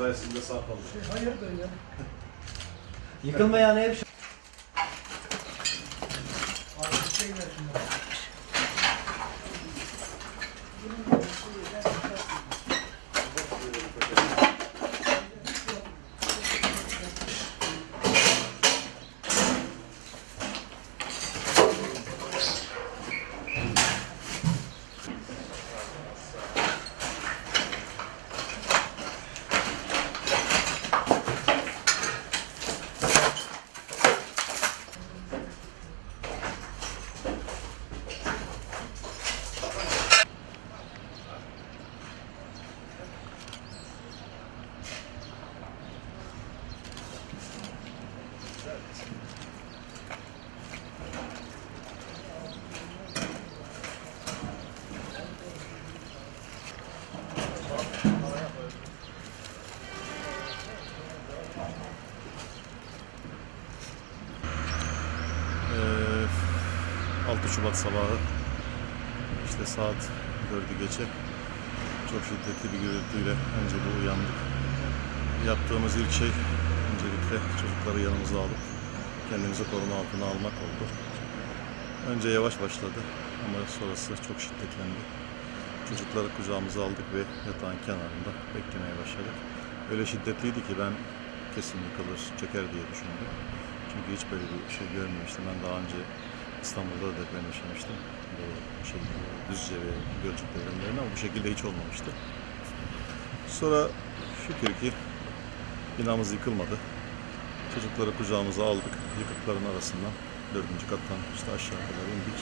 Sayesinde sağ kaldık. Hayırdır ya? Yıkılmayan ev şu- Artık şey ver şunları. Ee, 6 Şubat sabahı işte saat 4'ü geçe çok şiddetli bir gürültüyle önce bu uyandık. Yaptığımız ilk şey öncelikle çocukları yanımıza alıp kendimizi koruma altına almak oldu. Önce yavaş başladı ama sonrası çok şiddetlendi. Çocukları kucağımıza aldık ve yatağın kenarında beklemeye başladık. Öyle şiddetliydi ki ben kesin yıkılır, çeker diye düşündüm. Çünkü hiç böyle bir şey görmemiştim. Ben daha önce İstanbul'da da deprem yaşamıştım. Bu şey, Düzce ve Gölcük depremlerinde ama bu şekilde hiç olmamıştı. Sonra şükür ki binamız yıkılmadı. Çocukları kucağımıza aldık. Yıkıkların arasından dördüncü kattan işte aşağı kadar indik.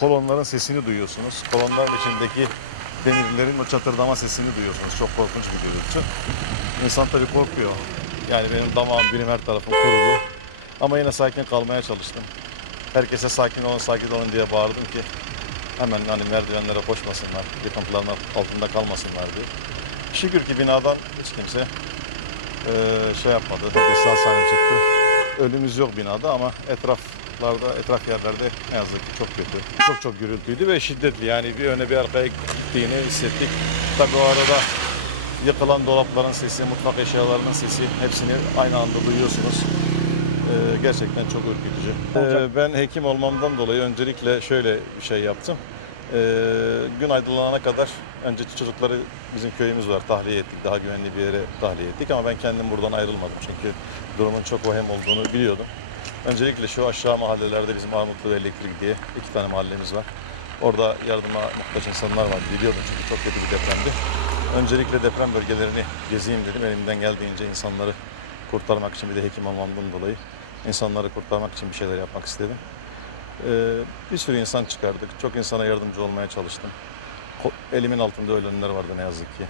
Kolonların sesini duyuyorsunuz. Kolonların içindeki demirlerin o çatırdama sesini duyuyorsunuz. Çok korkunç bir gürültü. İnsan tabii korkuyor. Yani benim damağım, benim her tarafım kurudu. Ama yine sakin kalmaya çalıştım. Herkese sakin olun, sakin olun diye bağırdım ki hemen hani merdivenlere koşmasınlar, yıkıntıların altında kalmasınlar diye. Şükür ki binadan hiç kimse eee, şey yapmadı, herkes sağ salim çıktı. Ölümümüz yok binada ama etraflarda, etraf yerlerde ne yazık ki çok kötü. Çok çok gürültüydü ve şiddetli yani bir öne bir arkaya gittiğini hissettik. Tabii o arada yıkılan dolapların sesi, mutfak eşyalarının sesi hepsini aynı anda duyuyorsunuz. Ee, gerçekten çok ürkütücü. Ee, ben hekim olmamdan dolayı öncelikle şöyle bir şey yaptım. Ee, gün aydınlanana kadar önce çocukları bizim köyümüz var tahliye ettik. Daha güvenli bir yere tahliye ettik ama ben kendim buradan ayrılmadım. Çünkü durumun çok vahim olduğunu biliyordum. Öncelikle şu aşağı mahallelerde bizim Armutlu ve Elektrik diye iki tane mahallemiz var. Orada yardıma muhtaç insanlar var biliyordum çünkü çok kötü bir depremdi. Öncelikle deprem bölgelerini gezeyim dedim. Elimden geldiğince insanları kurtarmak için bir de hekim olmamdan dolayı insanları kurtarmak için bir şeyler yapmak istedim. Ee, bir sürü insan çıkardık. Çok insana yardımcı olmaya çalıştım. Ko- Elimin altında ölenler vardı ne yazık ki.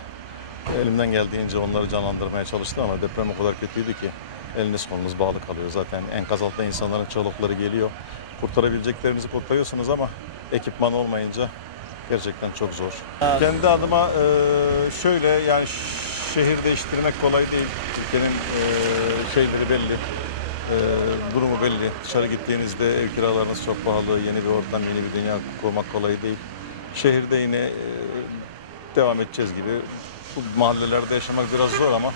Elimden geldiğince onları canlandırmaya çalıştım ama deprem o kadar kötüydü ki eliniz kolunuz bağlı kalıyor. Zaten enkaz altında insanların çolukları geliyor. Kurtarabileceklerinizi kurtarıyorsunuz ama ekipman olmayınca gerçekten çok zor. Kendi adıma e, şöyle yani şehir değiştirmek kolay değil. Türkiye'nin e, şeyleri belli. E, durumu belli. Dışarı gittiğinizde ev kiralarınız çok pahalı. Yeni bir ortam, yeni bir dünya kurmak kolay değil. Şehirde yine e, devam edeceğiz gibi. Bu mahallelerde yaşamak biraz zor ama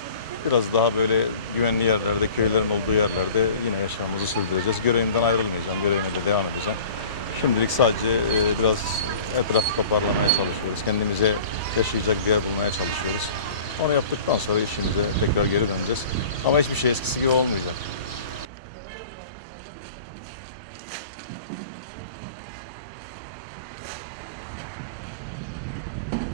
biraz daha böyle güvenli yerlerde, köylerin olduğu yerlerde yine yaşamımızı sürdüreceğiz. Görevimden ayrılmayacağım, görevime de devam edeceğim. Şimdilik sadece e, biraz etrafı toparlamaya çalışıyoruz. Kendimize yaşayacak bir yer bulmaya çalışıyoruz. Onu yaptıktan sonra işimize tekrar geri döneceğiz. Ama hiçbir şey eskisi gibi olmayacak.